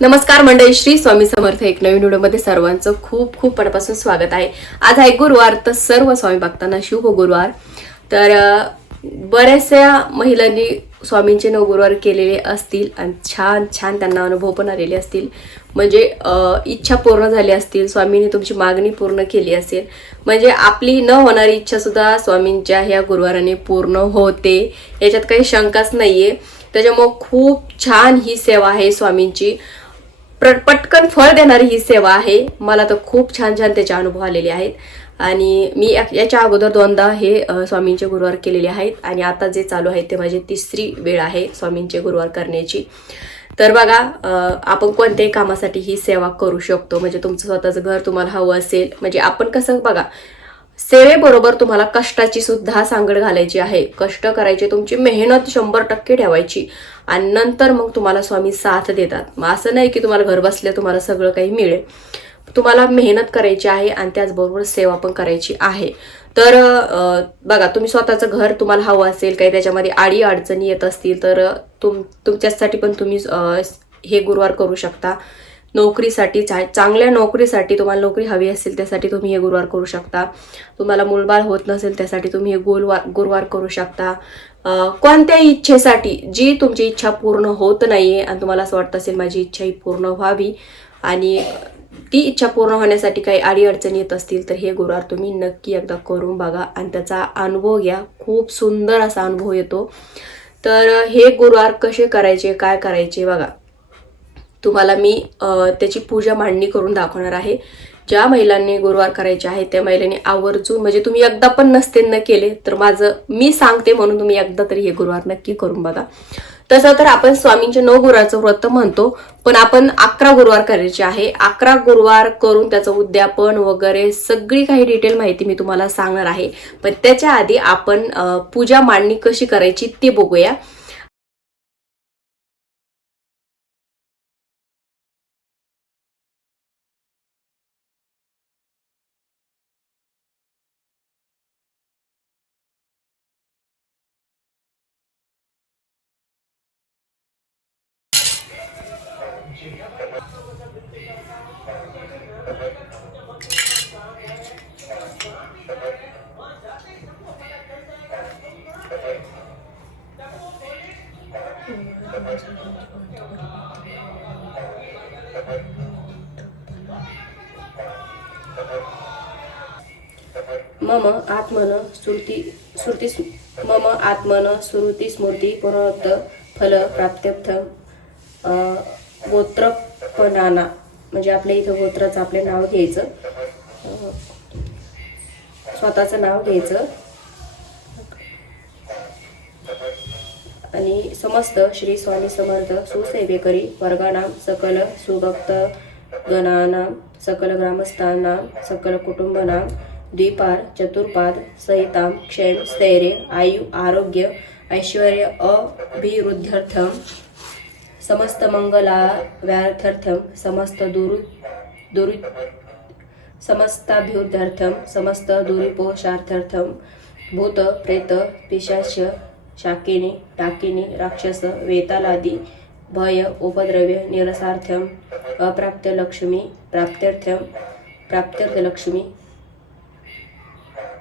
नमस्कार मंडळी, श्री स्वामी समर्थ. एक नवीन व्हिडिओमध्ये सर्वांचं खूप खूप मनापासून स्वागत आहे. आज आहे गुरुवार, तर सर्व स्वामी भक्तांना शुभ गुरुवार. तर बऱ्याचशा महिलांनी स्वामींचे नवगुरुवार केलेले असतील आणि छान छान त्यांना अनुभव पण आलेले असतील. म्हणजे इच्छा पूर्ण झाली असतील, स्वामींनी तुमची मागणी पूर्ण केली असेल. म्हणजे आपली न होणारी इच्छा सुद्धा स्वामींच्या ह्या गुरुवाराने पूर्ण होते, याच्यात काही शंकाच नाहीये. त्याच्यामुळे खूप छान ही सेवा आहे स्वामींची. पटकन फळ देणारी ही सेवा आहे. मला तर खूप छान छान त्याचे अनुभव आलेले आहेत. आणि मी याच्या अगोदर दोनदा हे स्वामींचे गुरुवार केलेले आहेत आणि आता जे चालू आहे ते माझी तिसरी वेळ आहे स्वामींचे गुरुवार करण्याची. तर बघा, आपण कोणत्याही कामासाठी ही सेवा करू शकतो. म्हणजे तुमचं स्वतःचं घर तुम्हाला हवं असेल, म्हणजे आपण कसं बघा, सेवेबरोबर तुम्हाला कष्टाची सुद्धा सांगड घालायची आहे. कष्ट करायचे, तुमची मेहनत 100% ठेवायची आणि नंतर मग तुम्हाला स्वामी साथ देतात. मग असं नाही की तुम्हाला घर बसल्या तुम्हाला सगळं काही मिळेल. तुम्हाला मेहनत करायची आहे आणि त्याचबरोबर सेवा पण करायची आहे. तर बघा, तुम्ही स्वतःचं घर तुम्हाला हवं असेल, काही त्याच्यामध्ये आडी अडचणी येत असतील तर तुमच्यासाठी पण तुम्ही हे गुरुवार करू शकता. नोकरीसाठी, चांगल्या नोकरीसाठी, तुम्हाला नोकरी हवी असेल त्यासाठी तुम्ही हे गुरुवार करू शकता. तुम्हाला मूलबाळ होत नसेल त्यासाठी तुम्ही हे गुरुवार करू शकता. कोणत्याही इच्छेसाठी, जी तुमची इच्छा पूर्ण होत नाहीये आणि तुम्हाला असं वाटत असेल माझी इच्छा ही पूर्ण व्हावी आणि ती इच्छा पूर्ण होण्यासाठी काही अडीअडचणी येत असतील, तर हे गुरुवार तुम्ही नक्की एकदा करून बघा आणि त्याचा अनुभव घ्या. खूप सुंदर असा अनुभव येतो. तर हे गुरुवार कसे करायचे, काय करायचे बघा, तुम्हाला मी त्याची पूजा मांडणी करून दाखवणार आहे. ज्या महिलांनी गुरुवार करायचे आहे त्या महिलांनी आवर्जून, म्हणजे तुम्ही एकदा पण नसते न केले तर माझं मी सांगते म्हणून तुम्ही एकदा तरी हे गुरुवार नक्की करून बघा. तसं तर आपण स्वामींचे 9 गुरुवारचं व्रत म्हणतो, पण आपण 11 गुरुवार करायचे आहे. 11 गुरुवार करून त्याचं उद्यापन वगैरे सगळी काही डिटेल माहिती मी तुम्हाला सांगणार आहे. पण त्याच्या आधी आपण पूजा मांडणी कशी करायची ते बघूया. मम आत्मन श्रुती मम आत्मन श्रुती स्मृती पुनरुक्त फल प्राप्त्यर्थम गोत्रपणाना, म्हणजे आपल्या इथं गोत्राचं आपले नाव घ्यायचं, स्वतःचं नाव घ्यायचं आणि समस्त श्री स्वामी समर्थ सुसेवेकरी वर्गानाम, सकल सुभक्त गणानाम, सकल ग्रामस्थानां, सकल कुटुंबनां, द्विपार चतुर्पाद सहितां क्षेम स्थैर्य आयु आरोग्य ऐश्वर्य अभिवृद्ध्यर्थम, समस्त मंगलाव्यार्थर्थम, समस्ताभिवृद्ध्यर्थम, समस्त दुरिपोषार्थर्थम, भूत प्रेत पिशाच शाकिनी टाकिनी राक्षस वेतालादी भय उपद्रव्य निरसार्थम, अप्राप्त लक्ष्मी प्राप्त्यर्थम, प्राप्त्यर्थ लक्ष्मी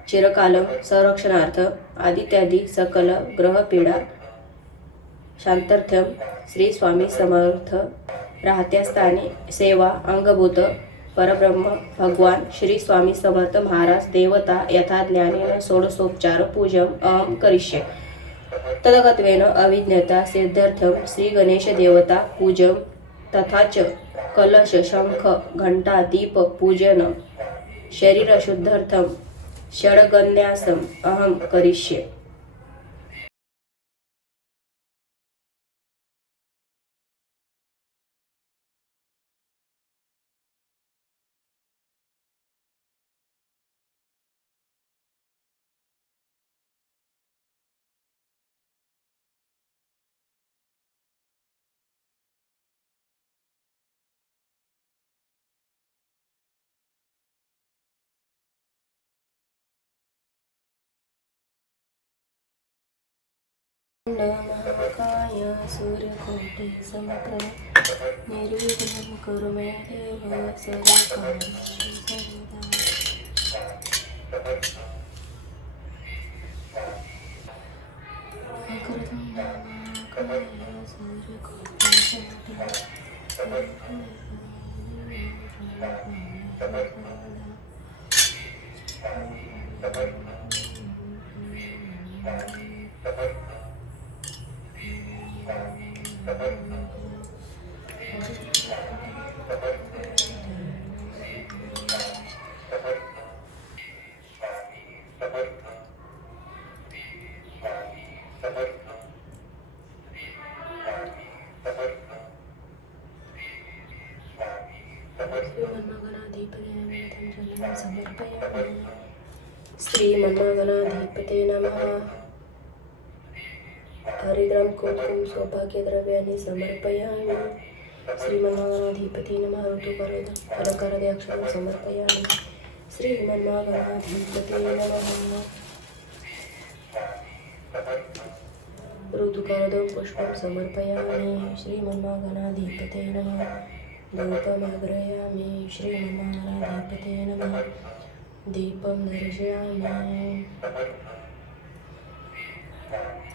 चिरकालम संरक्षणार्थ आदित्यादी सकल ग्रहपीडा शांत्यर्थम, श्री स्वामी समर्थ राहत्या स्थानी सेवा अंगभूत परब्रह्म भगवान श्री स्वामी समर्थ महाराज देवता यथा ज्ञानेन षोडशोपचार पूजम अहम करिष्ये. तदगत्वेन अविज्ञता सिद्ध्यर्थम श्री गणेश देवता पूजम तथाच कलश शंख घंटा दीप पूजन शरीर शुद्ध्यर्थम षड्गन्यासम अहम करिष्ये. महाकाय सूर्यकोटि समप्रभ निर्विघ्नं कुरु मे देव सर्वकार्येषु श्रीमन्मगणाधिपते नमः। हरिद्रं कुमकुम सौभाग्यद्रव्याणि समर्पयामि। श्रीमन्मगणाधिपते नमः। ऋतुकरदक्षिणं समर्पयामि। श्रीमन्मगणाधिपते नमः। ऋतुकरदं पुष्पं समर्पयामि। श्रीमन्मगणाधिपते नमः। धूपमाग्रयामि। श्रीमन्मगणाधिपते नमः। दीपं दर्शयामि।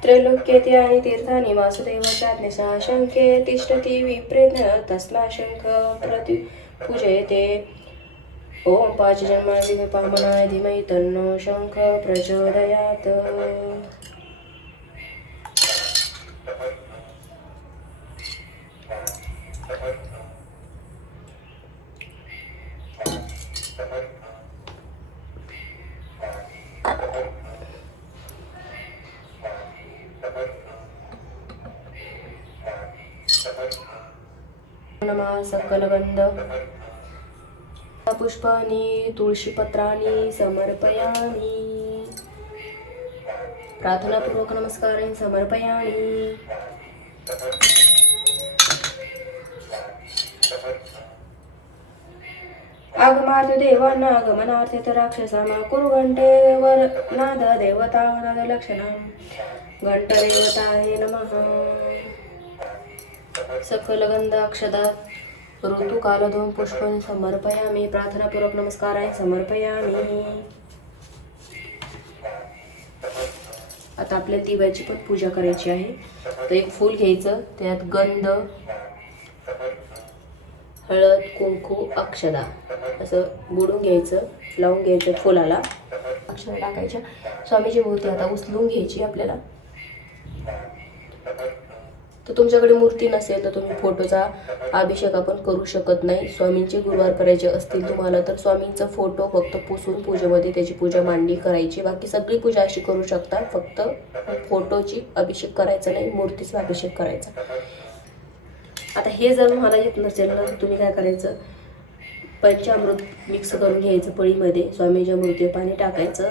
त्रैलोक्येते आणि तीर्थानि वासुदेवाचाज्ञया शङ्खे तिष्ठति विप्रेत्य तस्मात् शङ्ख प्रति पूजयते। ॐ पांचजन्मानि पावनाय धीमहि तन्नो शङ्ख प्रचोदयात्। नमः। सकलगंध पुष्पाणि तुळशीपत्राणि समर्पयामि। प्रार्थनापूर्वक नमस्कारान् समर्पयामि। आगमार्थ देवानां गमनार्थे च राक्षसामा कुरु घंटे वर नाद देवता नाद लक्षणं घंटदेवताय नमः। सकलगंध अक्षदा ऋतुकालधूम पुष्पं समर्पयामि। प्रार्थनापूर्वक नमस्कारान् समर्पयामि। आता आपल्या दिव्याची पण पूजा करायची आहे। तर एक फूल घ्यायचं, त्यात गंध, हळद, कुंकू, अक्षदा असं बुडून घ्यायचं, लावून घ्यायचं फुलाला, अक्षदा टाकायच्या। स्वामीची मूर्ती आता उचलून घ्यायची आपल्याला। तर तुमच्याकडे मूर्ती नसेल तर तुम्ही फोटोचा अभिषेक आपण करू शकत नाही। स्वामींचे गुरुवार करायचे असतील तुम्हाला तर स्वामींचा फोटो फक्त पुसून पूजेमध्ये त्याची पूजा मांडणी करायची। बाकी सगळी पूजा अशी करू शकता, फक्त फोटोची अभिषेक करायचा नाही, मूर्तीचा अभिषेक करायचा। आता हे जर मला येत नसेल ना तुम्ही काय करायचं, पंचामृत मिक्स करून घ्यायचं पळीमध्ये, स्वामींच्या मूर्तीवर पाणी टाकायचं।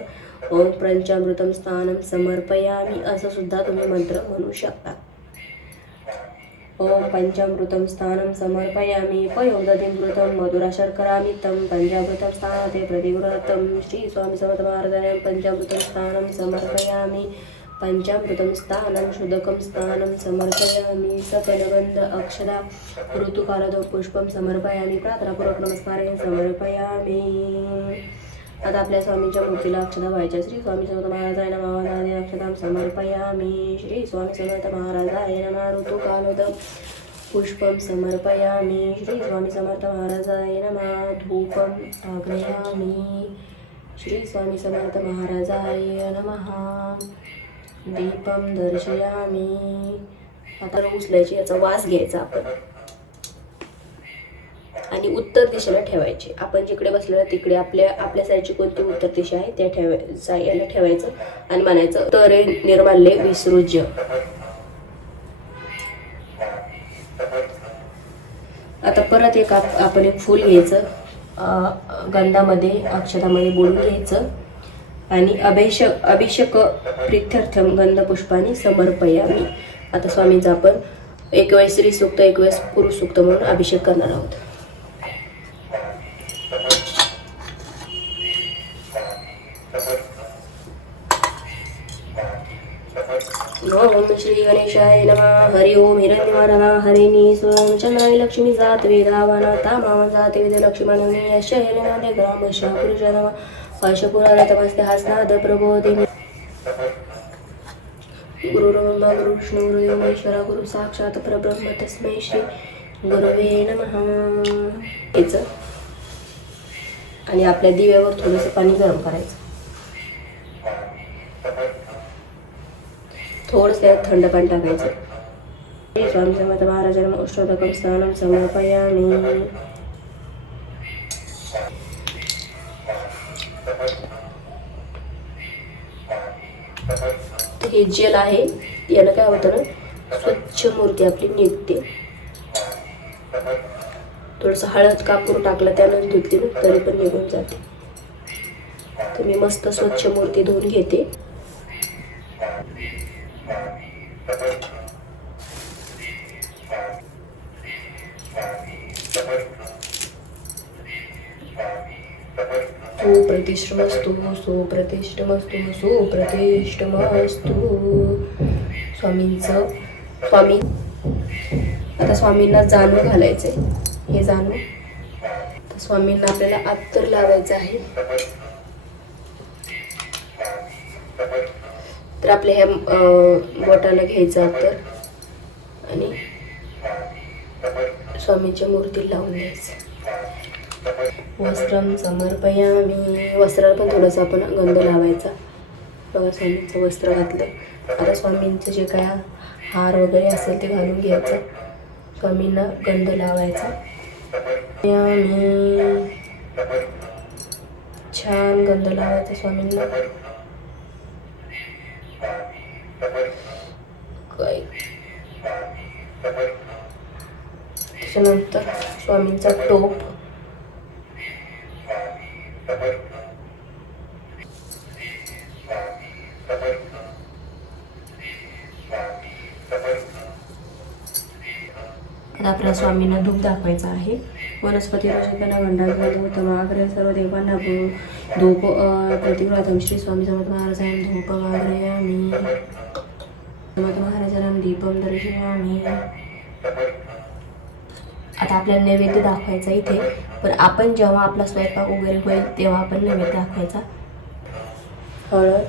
ओम पंचामृतम स्नानम समर्पयामि असं सुद्धा तुम्ही मंत्र म्हणू शकता। ओम पंचामृतम स्थानं समर्पयामि। पयोदधिमृतं मधुरा शर्करामितं पंचामृतं स्थानते प्रतिगृहतं। श्री स्वामी समर्थ महाराजांना पंचामृतं स्थानं समर्पयामि। पंचामृतं स्थानं शुद्धकं स्थानं समर्पयामि। सकलगंध अक्षदा ऋतुकालधूम पुष्पं समर्पयामि। प्रार्थनापूर्वक नमस्कारान् समर्पयामि। आता आपल्या स्वामींच्या मूर्तीला अक्षदा व्हायच्या। श्री स्वामी समर्थ महाराजाय नमः। अक्षदां समर्पयामि। श्री स्वामी समर्थ महाराजाय नमः। ऋतुकालधूम पुष्पं समर्पयामि। श्री स्वामी समर्थ महाराजाय नमः। धूपं आग्रयामि। श्री स्वामी समर्थ महाराजाय नमः। दीपं दर्शयामि। आता उचलायची, याचा वास घ्यायचा आपण आणि उत्तर दिशेला ठेवायची। आपण जिकडे बसलेला तिकडे आपल्या साईडची कोणती उत्तर दिशा आहे त्या ठेवायचं आणि म्हणायचं तरे निर्माल्य विसृज्य। आता परत आपण एक फूल घ्यायचं, गंधामध्ये अक्षतामध्ये बोलून घ्यायचं आणि अभिषेक प्रीत्यर्थम गंध पुष्पाने समर्पयामि। आता स्वामींचा आपण एक वेळेस स्त्री सूक्त एक वेळेस पुरुष सूक्त म्हणून अभिषेक करणार आहोत। ओम श्री गणेशाय नमः. हरि ओम हिरण्यवर्णा हरिणी स्वयं चंद्राय लक्ष्मी जात वेदावाना तामाम जात वेद लक्ष्मणी यश हिरण्यनादे ग्राम शापुरुष नमः. अशपुरार तमस्ते हस्नाद प्रबोधिनी. गुरुर्ब्रह्मा गुरु विष्णू गुरुदेव महेश्वरा गुरु साक्षात परब्रह्म तस्मै श्री गुरवे नमः. याचं आणि आपल्या दिव्यावर थोडंसं पाणी गरम करायचं. थोडंसं त्यात थंड पाणी टाकायचं. स्वामी समर्थ महाराजांना अष्टोदकं स्नानं समर्पयामि. हे जेल आहे यानं काय होतं ना, स्वच्छ मूर्ती आपली निघते. थोडंसं हळद कापूर टाकलं त्यानं धुतली ना तरी पण निघून जाते. तर मी मस्त स्वच्छ मूर्ती धुवून घेते. सुप्रतिष्ठमस्तु सुप्रतिष्ठमस्तु सुप्रतिष्ठमस्तु. स्वामी आता स्वामींना जानू घालायचंय. हे जानू तर स्वामींना आपल्याला अत्तर लावायचं आहे. तर आपल्या ह्या बोटाला घ्यायचं अत्तर आणि स्वामींच्या मूर्तीला लावून द्यायचं. वस्त्रम समर्पयामि. वस्त्राला पण थोडंसं आपण गंध लावायचा. बघा स्वामींचं वस्त्र घातलं. आता स्वामींचं जे काय हार वगैरे असेल ते घालून घ्यायचं. स्वामींना गंध लावायचा. छान गंध लावायचा स्वामींना. त्याच्यानंतर स्वामींचा टोप. आता आपल्या स्वामींना धूप दाखवायचा आहे. वनस्पती रजकना गंडाग्रह सर्व देवांना धूप प्रतिगृहातम. श्री स्वामी समर्थ महाराजांना धूप वाग्रयामि. समर्थ महाराजांना दीपम दर्शयामि. आता आपल्याला नैवेद्य दाखवायचा इथे. पण आपण जेव्हा आपला स्वयंपाक वगैरे होईल तेव्हा आपण नैवेद्य दाखवायचा. हळद,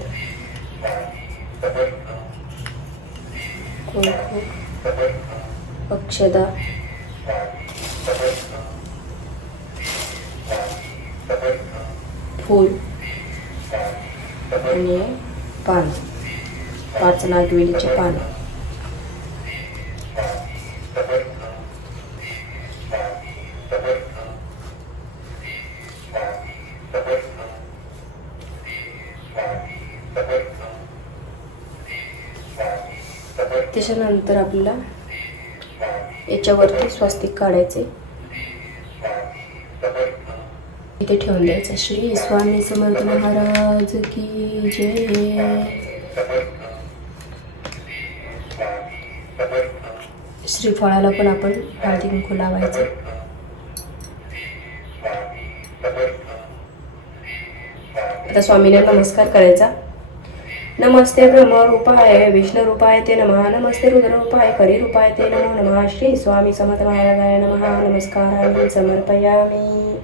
कुंकू, अक्षदा, फूल आणि पान. 5 नागवेलीचे पान. त्याच्यानंतर आपल्याला याच्यावरती स्वस्तिक काढायचे. इथे ठेवून द्यायचं. श्री स्वामी समर्थ महाराज की जय. श्रीफळाला पण आपण हळदी कुंकू लावायचं. आता स्वामींना नमस्कार करायचा. नमस्ते ब्रह्मरूपाय विष्णुरूपाय ते नमः. नमस्ते रुद्ररूपाय हरिरूपाय ते नमो नमः. श्री स्वामी समर्थ महाराजाय नमः. नमस्कारांनी समर्पयामि.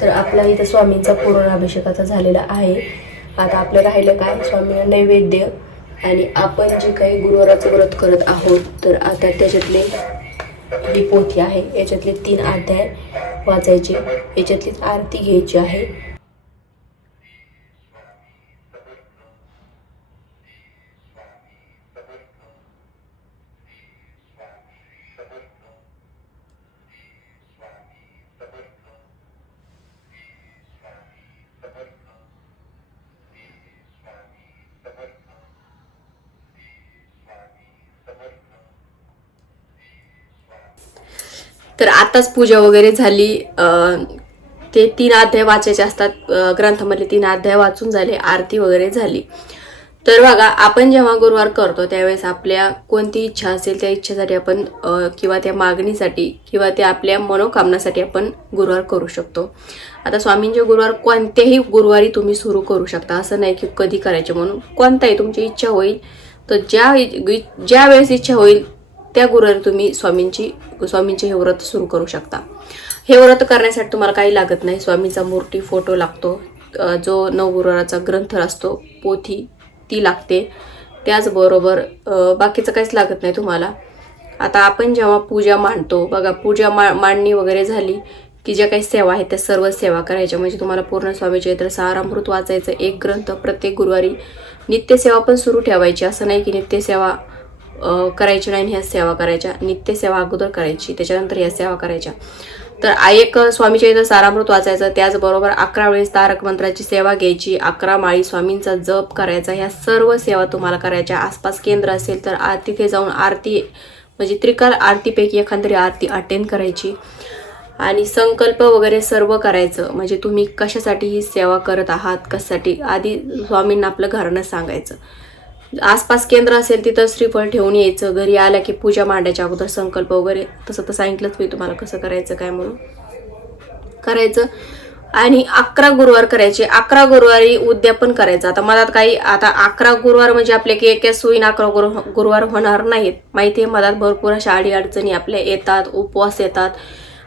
तर आपला इथं स्वामींचा पूर्ण अभिषेक आता झालेला आहे. आता आपलं राहिलं काय, स्वामींना नैवेद्य आणि आपण जे काही गुरुवाराचं व्रत करत आहोत तर आता त्याच्यातले ही पोथी आहे. याच्यातले 3 अध्याय वाचायचे. याच्यातलीच आरती घ्यायची आहे. तर आताच पूजा वगैरे झाली. ते 3 अध्याय वाचायचे असतात ग्रंथामधले. 3 अध्याय वाचून झाले. आरती वगैरे झाली. तर बघा, आपण जेव्हा गुरुवार करतो त्यावेळेस आपल्या कोणती इच्छा असेल त्या इच्छेसाठी आपण किंवा त्या मागणीसाठी किंवा त्या आपल्या मनोकामनासाठी आपण गुरुवार करू शकतो. आता स्वामींचे गुरुवार कोणत्याही गुरुवारी तुम्ही सुरू करू शकता, असं नाही की कधी करायचे म्हणून. कोणताही तुमची इच्छा होईल तर ज्या वेळेस इच्छा होईल त्या गुरुवारी तुम्ही स्वामींचे हे व्रत सुरू करू शकता. हे व्रत करण्यासाठी तुम्हाला काही लागत नाही. स्वामींचा मूर्ती फोटो लागतो, जो 9 गुरुवाराचा ग्रंथ असतो, पोथी ती लागते. त्याचबरोबर बाकीचं काहीच लागत नाही तुम्हाला. आता आपण जेव्हा पूजा मांडतो बघा, पूजा मांडणी वगैरे झाली की ज्या काही सेवा आहेत त्या सर्व सेवा करायच्या. म्हणजे तुम्हाला पूर्ण स्वामी चरित्र सारामृत वाचायचं, एक ग्रंथ प्रत्येक गुरुवारी. नित्यसेवा पण सुरू ठेवायची, असं नाही की नित्यसेवा करायची नाही ह्या सेवा करायच्या. नित्यसेवा अगोदर करायची, त्याच्यानंतर ह्या सेवा करायच्या. तर एक स्वामी चरित्र सारामृत वाचायचं, त्याचबरोबर 11 वेळेस तारक मंत्राची सेवा घ्यायची, 11 माळी स्वामींचा जप करायचा. ह्या सर्व सेवा तुम्हाला करायच्या. आसपास केंद्र असेल तर तिथे जाऊन आरती, म्हणजे त्रिकाल आरतीपैकी एखादी आरती अटेंड करायची आणि संकल्प वगैरे सर्व करायचं. म्हणजे तुम्ही कशासाठी ही सेवा करत आहात, कशासाठी, आधी स्वामींना आपलं घरानं सांगायचं. आसपास केंद्र असेल तिथं श्रीफळ ठेवून यायचं. घरी आल्या की पूजा मांडायच्या अगोदर संकल्प वगैरे, तसं तर सांगितलंच मी तुम्हाला कसं करायचं काय म्हणून करायचं. आणि 11 गुरुवार करायचे. 11 गुरुवारी उद्यापन करायचं. आता मधात काही, आता 11 गुरुवार म्हणजे आपल्या की एका सोयीन 11 गुरुवार होणार नाहीत, माहिती आहे. मधात भरपूर अशा अडीअडचणी आपल्या येतात, उपवास येतात.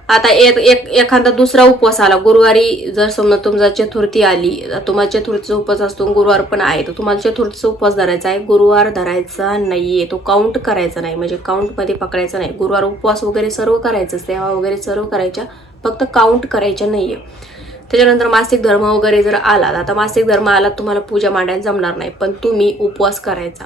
आता एखादा दुसरा उपवास आला गुरुवारी, जर समजा तुमचा चतुर्थी आली, तुम्हाला चतुर्थीचा उपवास असतो, गुरुवार पण आहे, तर तुम्हाला चतुर्थीचा उपवास धरायचा आहे. गुरुवार धरायचा नाहीये, तो काउंट करायचा नाही, म्हणजे काउंटमध्ये पकडायचा नाही. गुरुवार उपवास वगैरे सर्व करायचं, सेवा वगैरे सर्व करायच्या, फक्त काउंट करायच्या नाहीये. त्याच्यानंतर मासिक धर्म वगैरे जर आला, आता मासिक धर्म आला तुम्हाला पूजा मांडायला जमणार नाही, पण तुम्ही उपवास करायचा.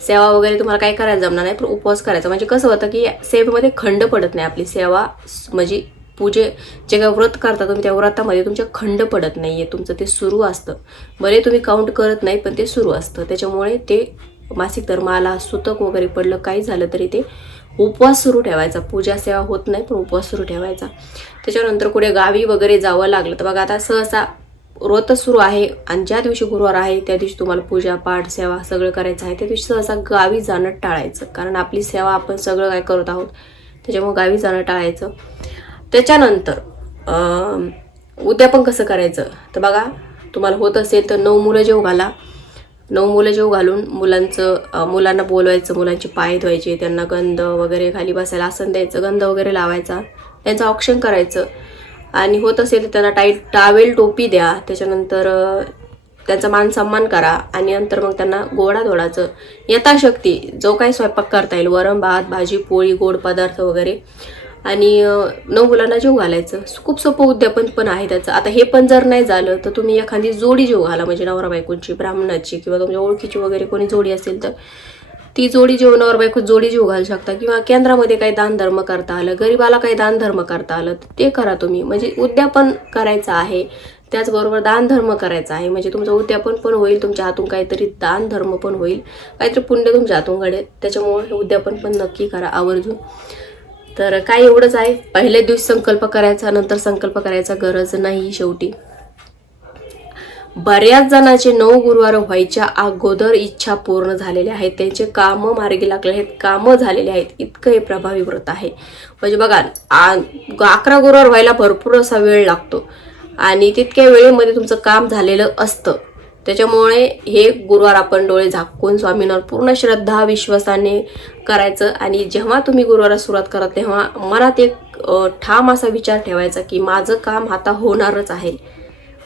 सेवा वगैरे तुम्हाला काही करायला जमणार नाही, पण उपवास करायचा. म्हणजे कसं होतं की सेवेमध्ये खंड पडत नाही आपली सेवा, म्हणजे पूजे जे काही व्रत करता तुम्ही त्या व्रतामध्ये तुमच्या खंड पडत नाहीये, तुमचं ते सुरू असतं. बरे तुम्ही काउंट करत नाही पण ते सुरू असतं. त्याच्यामुळे ते मासिक धर्म आला, सुतक वगैरे पडलं, काही झालं तरी ते उपवास सुरू ठेवायचा. पूजा सेवा होत नाही पण उपवास सुरू ठेवायचा. त्याच्यानंतर कुठे गावी वगैरे जावं लागलं तर बघा, आता सहसा व्रत सुरू आहे आणि ज्या दिवशी गुरुवार आहे त्या दिवशी तुम्हाला पूजा पाठ सेवा सगळं करायचं आहे, त्या दिवशी सहसा गावी जाणं टाळायचं. कारण आपली सेवा आपण सगळं काय करत आहोत, त्याच्यामुळे गावी जाणं टाळायचं. त्याच्यानंतर उद्यापन कसं करायचं तर बघा, तुम्हाला होत असेल तर 9 मुलं जेव घाला. 9 मुलं जेव घालून मुलांना बोलवायचं, मुलांचे पाय धुवायचे, त्यांना गंध वगैरे, खाली बसायला आसन द्यायचं, गंध वगैरे लावायचा, त्यांचं औक्षण करायचं. आणि होत असेल तर त्यांना टावेल टोपी द्या. त्याच्यानंतर त्यांचा मान सन्मान करा आणि नंतर मग त्यांना गोडा धोडाचं यथाशक्ती जो काही स्वयंपाक करता येईल, वरण भात भाजी पोळी गोड पदार्थ वगैरे, आणि 9 मुलांना जेव घालायचं. खूप सोपं उद्यापन पण आहे त्याचं. आता हे पण जर नाही झालं तर तुम्ही एखादी जोडी जेव घाला, म्हणजे नवरा बायकोची, ब्राह्मणाची किंवा तुमच्या ओळखीची वगैरे कोणी जोडी असेल तर ती जोडी जेव, नवरा बायको जोडी जेव घालू शकता. किंवा केंद्रामध्ये काही दान धर्म करता आलं, गरीबाला काही दान धर्म करता आलं तर ते करा तुम्ही. म्हणजे उद्यापन करायचं आहे, त्याचबरोबर दान धर्म करायचा आहे. म्हणजे तुमचं उद्यापन पण होईल, तुमच्या हातून काहीतरी दान धर्म पण होईल, काहीतरी पुण्य तुमच्या हातून घडेल. त्याच्यामुळे हे उद्यापन पण नक्की करा आवर्जून. तर काय एवढंच आहे. पहिल्या दिवशी संकल्प करायचा, नंतर संकल्प करायचा गरज नाही. शेवटी बऱ्याच जणांचे 9 गुरुवार व्हायच्या अगोदर इच्छा पूर्ण झालेल्या आहेत, त्यांचे कामं मार्गी लागले आहेत, कामं झालेले आहेत. इतकं हे प्रभावी व्रत आहे. म्हणजे बघा, 11 गुरुवार व्हायला भरपूर असा वेळ लागतो आणि तितक्या वेळेमध्ये तुमचं काम झालेलं असतं. त्याच्यामुळे हे गुरुवार आपण डोळे झाकून स्वामींवर पूर्ण श्रद्धा विश्वासाने करायचं. आणि जेव्हा तुम्ही गुरुवाराला सुरुवात करा तेव्हा मनात एक ठाम असा विचार ठेवायचा की माझं काम आता होणारच आहे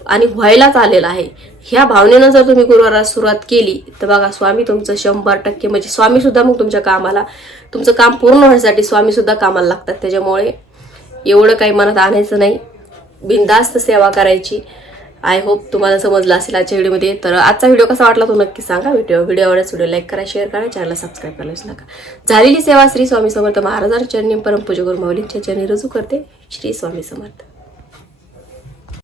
आणि व्हायलाच आलेलं आहे. ह्या भावनेनं जर तुम्ही गुरुवाराला सुरुवात केली तर बघा, स्वामी तुमचं 100% म्हणजे स्वामी सुद्धा मग तुमच्या कामाला, तुमचं काम पूर्ण होण्यासाठी स्वामी सुद्धा कामाला लागतात. त्याच्यामुळे एवढं काही मनात आणायचं नाही, बिनधास्त सेवा करायची. आय होप तुम्हाला समजलं असेल आजच्या व्हिडिओमध्ये. तर आजचा व्हिडिओ कसा वाटला तो नक्की सांगा. व्हिडिओ आवडल्यास व्हिडिओ लाईक करा, शेअर करा, चॅनलला सबस्क्राईब करायला विसरू नका. झालेली सेवा श्री स्वामी समर्थ महाराजांच्या चरणी परमपूज्य गुरु माऊलींच्या चरणी रुजू करते. श्री स्वामी समर्थ.